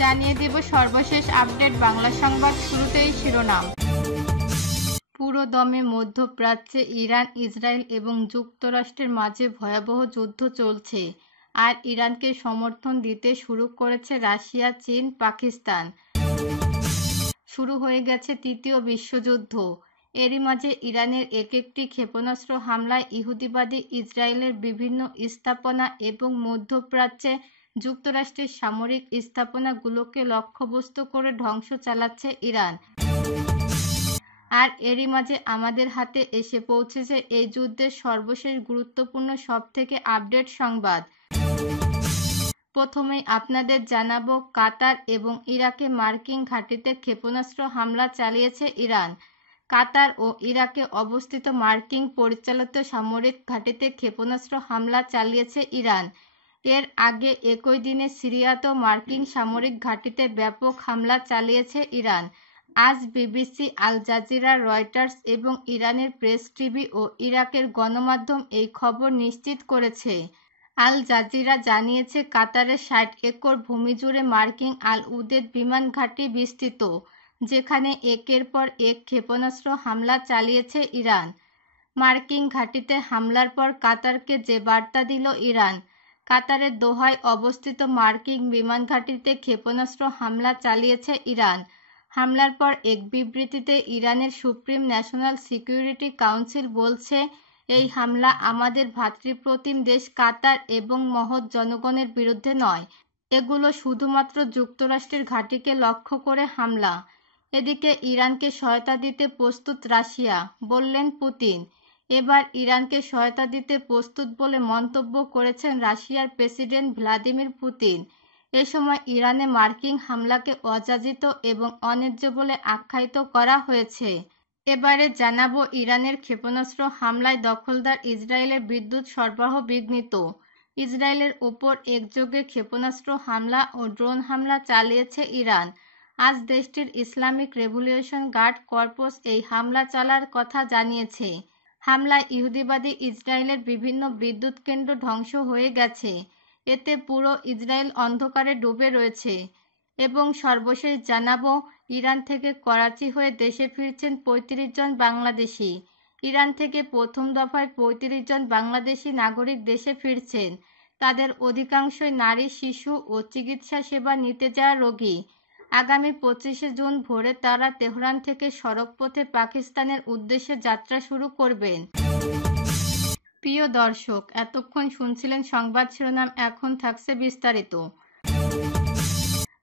জানিয়ে দেব সর্বশেষ আপডেট বাংলা সংবাদ। শুরুতেই শিরোনাম। পুরো দমে মধ্যপ্রাচ্যে ইরান, ইসরায়েল এবং যুক্তরাষ্ট্রের মাঝে ভয়াবহ যুদ্ধ চলছে। আর ইরানকে সমর্থন দিতে শুরু করেছে রাশিয়া, চীন, পাকিস্তান। শুরু হয়ে গেছে তৃতীয় বিশ্বযুদ্ধ। এরই মাঝে ইরানের একটি ক্ষেপণাস্ত্র হামলায় ইহুদিবাদী ইসরায়েলের বিভিন্ন স্থাপনা এবং মধ্যপ্রাচ্যে যুক্তরাষ্ট্রের সামরিক স্থাপনাগুলোকে লক্ষ্যবস্তু করে ধ্বংস চালাচ্ছে ইরান। আর এরই মাঝে আমাদের হাতে এসে পৌঁছেছে এই যুদ্ধের সর্বশেষ গুরুত্বপূর্ণ সবথেকে আপডেট সংবাদ। প্রথমেই আপনাদের জানাবো, কাতার এবং ইরাকে মার্কিন ঘাঁটিতে ক্ষেপণাস্ত্র হামলা চালিয়েছে ইরান। কাতার ও ইরাকে অবস্থিত মার্কিন পরিচালিত সামরিক ঘাঁটিতে ক্ষেপণাস্ত্র হামলা চালিয়েছে ইরান। এর আগে একই দিনে সিরিয়াতেও মার্কিন সামরিক ঘাঁটিতে ব্যাপক হামলা চালিয়েছে ইরান। আজ বিবিসি, আল জাজিরা, রয়টার্স এবং ইরানের প্রেস টিভি ও ইরাকের গণমাধ্যম এই খবর নিশ্চিত করেছে। আল জাজিরা জানিয়েছে, কাতারের ৬০ একর ভূমি জুড়ে মার্কিন আল উদেদ বিমান ঘাঁটি বিস্তৃত, যেখানে একের পর এক ক্ষেপণাস্ত্র হামলা চালিয়েছে ইরান। মার্কিন ঘাঁটিতে হামলার পর কাতারকে যে বার্তা দিল ইরান। কাতারের দোহায় অবস্থিত মার্কিন বিমান ঘাঁটিতে ক্ষেপণাস্ত্র হামলা চালিয়েছে ইরান। হামলার পর এক বিবৃতিতে ইরানের সুপ্রিম ন্যাশনাল সিকিউরিটি কাউন্সিল বলছে, এই হামলা আমাদের ভ্রাতৃপ্রতিম দেশ কাতার এবং মহৎ জনগণের বিরুদ্ধে নয়। এগুলো শুধুমাত্র যুক্তরাষ্ট্রের ঘাঁটিকে লক্ষ্য করে হামলা। এদিকে ইরানকে সহায়তা দিতে প্রস্তুত রাশিয়া, বললেন পুতিন। এবার ইরানকে সহায়তা দিতে প্রস্তুত বলে মন্তব্য করেছেন রাশিয়ার প্রেসিডেন্ট ভ্লাদিমির পুতিন। এ সময় ইরানে মার্কিন হামলাকে অযাচিত এবং অন্যায্য বলে আখ্যায়িত করা হয়েছে। এবারে জানাবো, ইরানের ক্ষেপণাস্ত্র হামলায় দখলদার ইসরায়েলের বিদ্যুৎ সরবরাহ বিঘ্নিত। ইসরায়েলের ওপর একযোগে ক্ষেপণাস্ত্র হামলা ও ড্রোন হামলা চালিয়েছে ইরান। আজ দেশটির ইসলামিক রেভলিউশন গার্ড কর্পস এই হামলা চালার কথা জানিয়েছে। হামলায় ইহুদিবাদী ইসরায়েলের বিভিন্ন বিদ্যুৎ কেন্দ্র ধ্বংস হয়ে গেছে। এতে পুরো ইসরায়েল অন্ধকারে ডুবে রয়েছে। এবং সর্বশেষ জানাবো, ইরান থেকে করাচি হয়ে দেশে ফিরছেন ৩৫ জন বাংলাদেশি। ইরান থেকে প্রথম দফায় ৩৫ জন বাংলাদেশি নাগরিক দেশে ফিরছেন। তাদের অধিকাংশই নারী, শিশু ও চিকিৎসা সেবা নিতে যাওয়া রোগী। আগামী ২৫শে জুন ভোরে তারা তেহরান থেকে সড়কপথে পাকিস্তানের উদ্দেশ্যে যাত্রা শুরু করবেন। প্রিয় দর্শক, এতক্ষণ শুনছিলেন সংবাদ শিরোনাম, এখন থাকছে বিস্তারিত।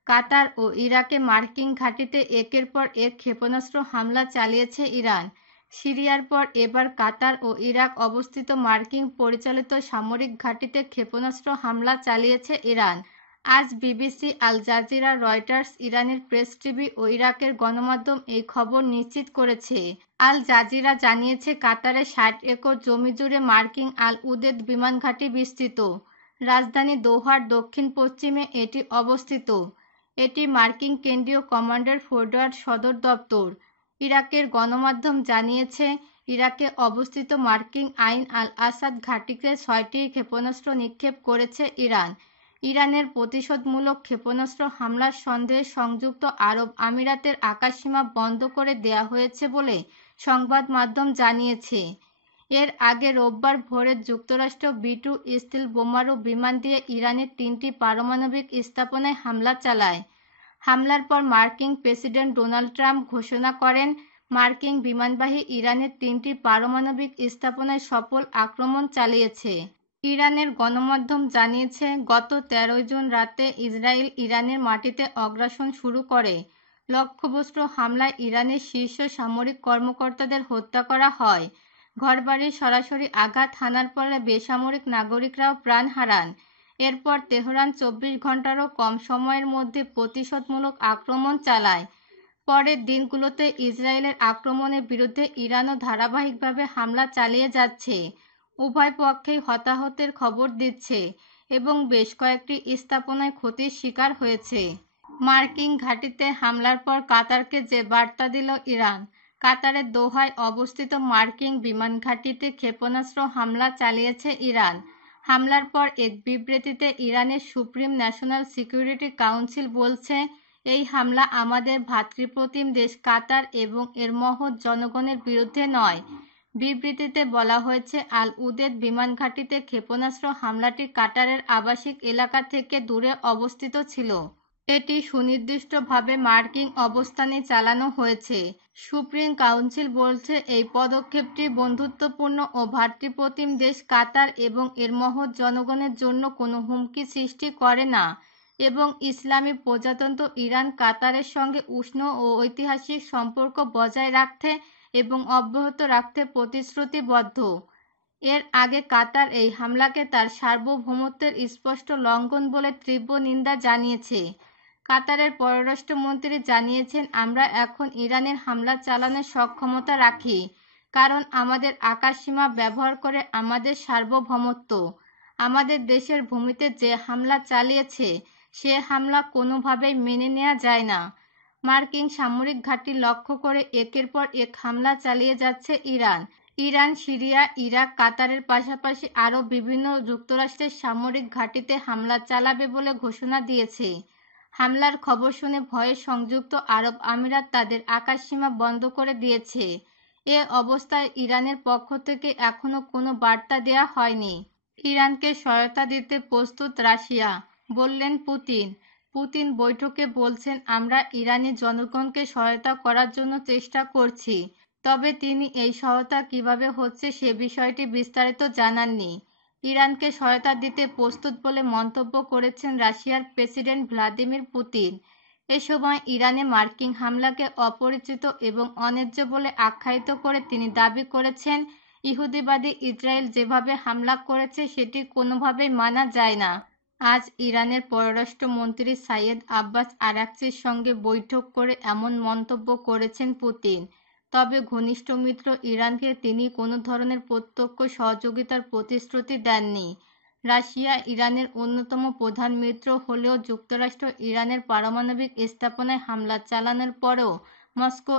কাতার ও ইরাকে মার্কিন ঘাঁটিতে একের পর এক ক্ষেপণাস্ত্র হামলা চালিয়েছে ইরান। সিরিয়ার পর এবার কাতার ও ইরাক অবস্থিত মার্কিন পরিচালিত সামরিক ঘাঁটিতে ক্ষেপণাস্ত্র হামলা চালিয়েছে ইরান। আজ বিবিসি, আল জাজিরা, রয়টার্স, ইরানের প্রেস টিভি ও ইরাকের গণমাধ্যম এই খবর নিশ্চিত করেছে। আল জাজিরা জানিয়েছে, কাতারের ৬০ একর জমি জুড়ে মার্কিন আল উদেদ বিমান ঘাঁটি বিস্তৃত। রাজধানী দোহার দক্ষিণ পশ্চিমে এটি অবস্থিত। এটি মার্কিন কেন্দ্রীয় কমান্ডার ফোর্ডওয়ার্ড সদর দপ্তর। ইরাকের গণমাধ্যম জানিয়েছে, ইরাকে অবস্থিত মার্কিন আইন আল আসাদ ঘাঁটিতে ৬টি ক্ষেপণাস্ত্র নিক্ষেপ করেছে ইরান। ইরানের প্রতিশোধমূলক ক্ষেপণাস্ত্র হামলার সন্দেহে সংযুক্ত আরব আমিরাতের আকাশসীমা বন্ধ করে দেয়া হয়েছে বলে সংবাদ মাধ্যম জানিয়েছে। এর আগে রোববার ভোরে যুক্তরাষ্ট্র B-2 স্টিল বোমারু বিমান দিয়ে ইরানের ৩টি পারমাণবিক স্থাপনায় হামলা চালায়। হামলার পর মার্কিন প্রেসিডেন্ট ডোনাল্ড ট্রাম্প ঘোষণা করেন, মার্কিন বিমানবাহী ইরানের ৩টি পারমাণবিক স্থাপনায় সফল আক্রমণ চালিয়েছে। ইরানের গণমাধ্যম জানিয়েছে, গত ১৩ জুন রাতে ইসরায়েল ইরানের মাটিতে অগ্রাসন শুরু করে। লক্ষ্যবস্তু হামলায় ইরানের শীর্ষ সামরিক কর্মকর্তাদের হত্যা করা হয়। ঘরবাড়ির সরাসরি আঘাত হানার ফলে বেসামরিক নাগরিকরাও প্রাণ হারান। এরপর তেহরান ২৪ ঘন্টারও কম সময়ের মধ্যে প্রতিশোধমূলক আক্রমণ চালায়। পরের দিনগুলোতে ইসরায়েলের আক্রমণের বিরুদ্ধে ইরানও ধারাবাহিকভাবে হামলা চালিয়ে যাচ্ছে। উভয় পক্ষেই হতাহতের খবর দিচ্ছে এবং বেশ কয়েকটি স্থাপনায় ক্ষতির শিকার হয়েছে। মার্কিন ঘাঁটিতে হামলার পর কাতারকে যে বার্তা দিল ইরান। কাতারের দোহায় অবস্থিত মার্কিন বিমান ঘাঁটিতে ক্ষেপণাস্ত্র হামলা চালিয়েছে ইরান। হামলার পর এক বিবৃতিতে ইরানের সুপ্রিম ন্যাশনাল সিকিউরিটি কাউন্সিল বলছে, এই হামলা আমাদের ভ্রাতৃপ্রতিম দেশ কাতার এবং এর মহৎ জনগণের বিরুদ্ধে নয়। বিবৃতিতে বলা হয়েছে, আল উদেদ বিমান ঘাঁটিতে ক্ষেপণাস্ত্র হামলাটি কাতারের আবাসিক এলাকা থেকে দূরে অবস্থিত ছিল। এটি সুনির্দিষ্টভাবে মার্কিন অবস্থানে চালানো হয়েছে। সুপ্রিম কাউন্সিল বলছে, এই পদক্ষেপটি বন্ধুত্বপূর্ণ ও ভ্রাতৃপ্রতিম দেশ কাতার এবং এর মহৎ জনগণের জন্য কোনো হুমকি সৃষ্টি করে না এবং ইসলামী প্রজাতন্ত্র ইরান কাতারের সঙ্গে উষ্ণ ও ঐতিহাসিক সম্পর্ক বজায় রাখতে এবং অব্যাহত রাখতে প্রতিশ্রুতিবদ্ধ। এর আগে কাতার এই হামলাকে তার সার্বভৌমত্বের স্পষ্ট লঙ্ঘন বলে তীব্র নিন্দা জানিয়েছে। কাতারের পররাষ্ট্রমন্ত্রী জানিয়েছেন, আমরা এখন ইরানের হামলা চালানোর সক্ষমতা রাখি, কারণ আমাদের আকাশসীমা ব্যবহার করে আমাদের সার্বভৌমত্ব। আমাদের দেশের ভূমিতে যে হামলা চালিয়েছে সে হামলা কোনোভাবেই মেনে নেওয়া যায় না। মার্কিন সামরিক ঘাঁটি লক্ষ্য করে একের পর এক হামলা চালিয়ে যাচ্ছে ইরান। ইরান, সিরিয়া, ইরাক, কাতারের পাশাপাশি আরও বিভিন্ন যুক্তরাষ্ট্রের সামরিক ঘাঁটিতে হামলা চালাবে বলে ঘোষণা দিয়েছে। হামলার খবর শুনে ভয়ে সংযুক্ত আরব আমিরাত তাদের আকাশসীমা বন্ধ করে দিয়েছে। এ অবস্থায় ইরানের পক্ষ থেকে এখনও কোনো বার্তা দেওয়া হয়নি। ইরানকে সহায়তা দিতে প্রস্তুত রাশিয়া, বললেন পুতিন। পুতিন বৈঠকে বলছেন, আমরা ইরানি জনগণকে সহায়তা করার জন্য চেষ্টা করছি, তবে তিনি এই সহায়তা কিভাবে হচ্ছে সে বিষয়টি বিস্তারিত জানাননি। ইরানকে সহায়তা দিতে প্রস্তুত বলে মন্তব্য করেছেন রাশিয়ার প্রেসিডেন্ট ভ্লাদিমির পুতিন। এ সময় ইরানে মার্কিন হামলাকে অপরিচিত এবং অন্যায্য বলে আখ্যায়িত করে তিনি দাবি করেছেন, ইহুদিবাদী ইসরায়েল যেভাবে হামলা করেছে সেটি কোনোভাবেই মানা যায় না। আজ ইরানের পররাষ্ট্রমন্ত্রী সাইয়েদ আব্বাস আরাকচির সঙ্গে বৈঠক করে এমন মন্তব্য করেছেন পুতিন। তবে ঘনিষ্ঠ মিত্র ইরানকে তিনি কোনো ধরনের প্রত্যক্ষ সহযোগিতার প্রতিশ্রুতি দেননি। রাশিয়া ইরানের অন্যতম প্রধান মিত্র হলেও যুক্তরাষ্ট্র ইরানের পারমাণবিক স্থাপনায় হামলা চালানোর পরেও মস্কো